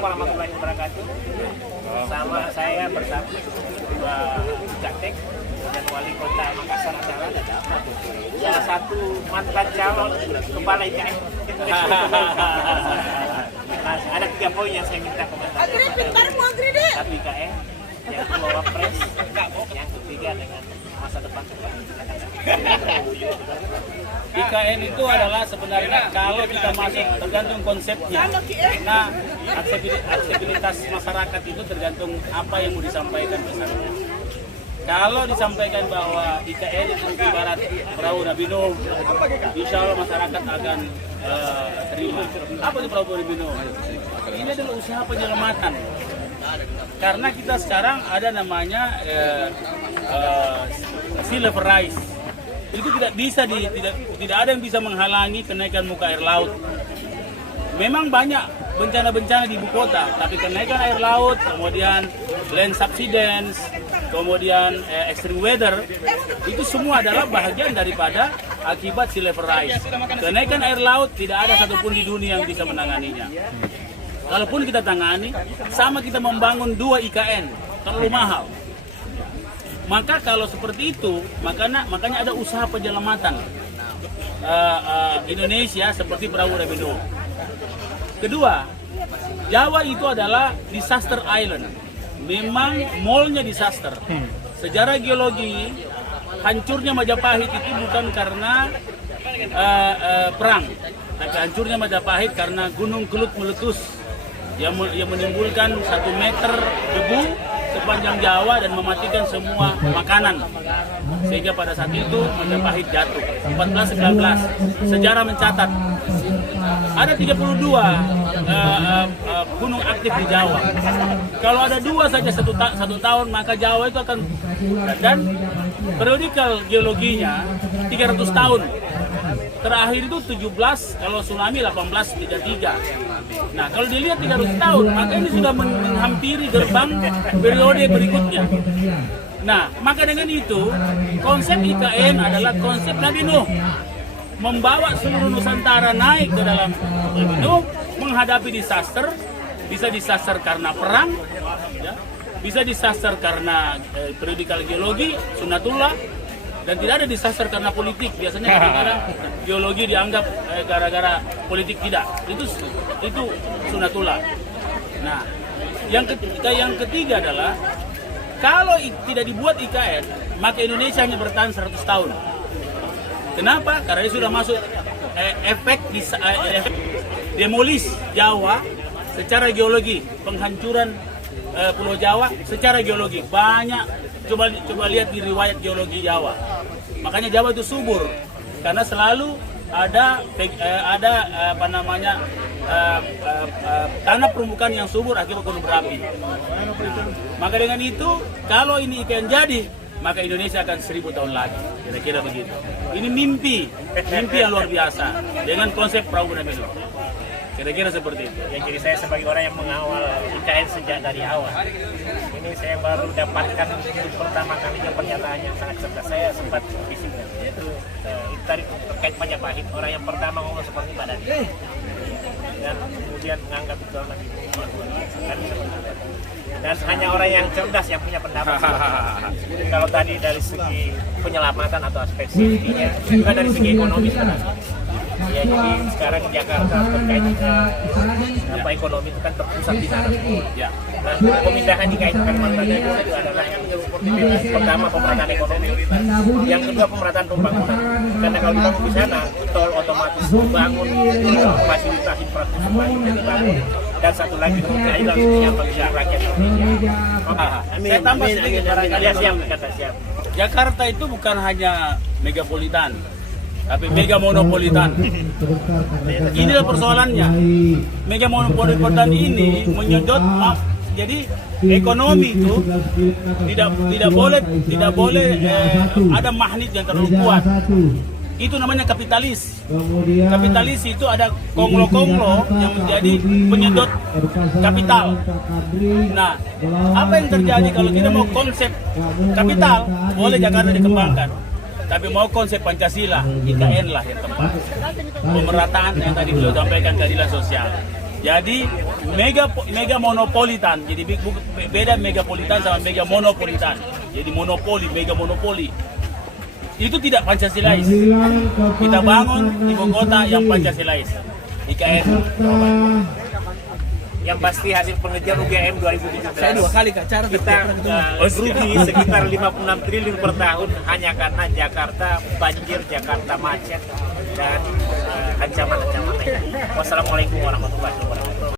warahmatullahi wabarakatuh. Sama saya bersama Ketua Catek dan Wali Kota Makassar adalah salah satu mantan calon kepala IKN. Nah, ada 3 poin yang saya minta komentar. Satu IKN, yang kedua Wapres, yang ketiga dengan masa depan. IKN itu adalah sebenarnya kalau kita masuk tergantung konsepnya. Nah, aksesibilitas masyarakat itu tergantung apa yang mau disampaikan pesannya. Kalau disampaikan bahwa IKN itu ibarat perahu Nabi Nuh, insya Allah masyarakat akan terima. Apa itu perahu Nabi Nuh? Ini adalah usaha penyelamatan. Karena kita sekarang ada namanya sea level rise. Itu tidak bisa tidak ada yang bisa menghalangi kenaikan muka air laut. Memang banyak bencana-bencana di ibu kota, tapi kenaikan air laut, kemudian land subsidence, kemudian extreme weather, itu semua adalah bahagian daripada akibat sea level rise. Kenaikan air laut tidak ada satupun di dunia yang bisa menanganinya. Kalaupun kita tangani, sama kita membangun 2 IKN, terlalu mahal. Maka kalau seperti itu, makanya ada usaha penyelamatan Indonesia seperti perahu Nabi Nuh. Kedua, Jawa itu adalah disaster island. Memang mallnya disaster. Sejarah geologi, hancurnya Majapahit itu bukan karena perang, tapi hancurnya Majapahit karena Gunung Kelut meletus yang menimbulkan 1 meter debu sepanjang Jawa dan mematikan semua makanan, sehingga pada saat itu Majapahit jatuh. 1419 sejarah mencatat ada 32 gunung aktif di Jawa. Kalau ada 2 saja satu tahun, maka Jawa itu akan, dan periodikal geologinya 300 tahun. Terakhir itu 17, kalau tsunami 1833. Nah, kalau dilihat 300 tahun, maka ini sudah menghampiri gerbang periode berikutnya. Nah, maka dengan itu, konsep IKN adalah konsep Nabi Nuh. Membawa seluruh Nusantara naik ke dalam Nabi Nuh, menghadapi disaster, bisa disaster karena perang, ya, bisa disaster karena periodikal geologi, sunatullah, dan tidak ada disaster karena politik. Biasanya kadang-kadang geologi dianggap gara-gara politik, tidak. Itu sunatullah. Nah, yang ketiga adalah kalau tidak dibuat IKN, maka Indonesia hanya bertahan 100 tahun. Kenapa? Karena dia sudah masuk efek demolis Jawa secara geologi, penghancuran Pulau Jawa secara geologi. Banyak coba lihat di riwayat geologi Jawa. Makanya Jawa itu subur karena selalu ada tanah permukaan yang subur akibat gunung berapi. Nah, maka dengan itu kalau ini IKN jadi, maka Indonesia akan 1000 tahun lagi, kira-kira begitu. Ini mimpi yang luar biasa dengan konsep perahu Nabi Nuh. Kira-kira seperti itu. Ya, jadi saya sebagai orang yang mengawal IKN sejak dari awal, ini saya baru dapatkan pertama kalinya pernyataan yang sangat cerdas. Saya sempat bisingkan, yaitu itu tadi terkait Majapahit, orang yang pertama ngomong seperti Pak Dani, dan kemudian menganggap itu lagi luar biasa. Dan hanya orang yang cerdas yang punya pendapat. Jadi kalau tadi dari segi penyelamatan atau aspek safety-nya, juga dari segi ekonomi sebenarnya. Ya, jadi sekarang di Jakarta terkait ekonomi itu kan terpusat di sana. Ya. Nah, pemindahan IKN ke Kalimantan itu adalah pertama pemerataan ekonomi, yang kedua pemerataan pembangunan. Karena kalau dibangun di sana, tol otomatis dibangun, fasilitas infrastruktur dibangun, dan satu lagi keadilan yang bagi rakyat Indonesia. Saya tambah sedikit barangkali. Ya, siap. Jakarta itu bukan hanya megapolitan, tapi mega monopolitan. Inilah persoalannya. Mega monopolitan ini menyedot, jadi ekonomi itu tidak boleh ada magnet yang terlalu kuat. Itu namanya kapitalis. Kapitalis itu ada konglo-konglo yang menjadi penyedot kapital. Nah, apa yang terjadi kalau kita mau konsep kapital, boleh Jakarta dikembangkan. Tapi mau konsep Pancasila, IKN lah yang tepat. Pemerataan yang tadi beliau sampaikan, keadilan sosial. Jadi mega monopolitan. Jadi beda megapolitan sama mega monopolitan. Jadi mega monopoli. Itu tidak Pancasilais. Kita bangun ibu kota yang Pancasilais. IKN. Yang pasti hasil penelitian UGM 2017 Saya 2 kali Kak cara kita rugi sekitar 56 triliun per tahun hanya karena Jakarta banjir, Jakarta macet dan ancaman-ancaman lainnya. Wassalamualaikum warahmatullahi wabarakatuh.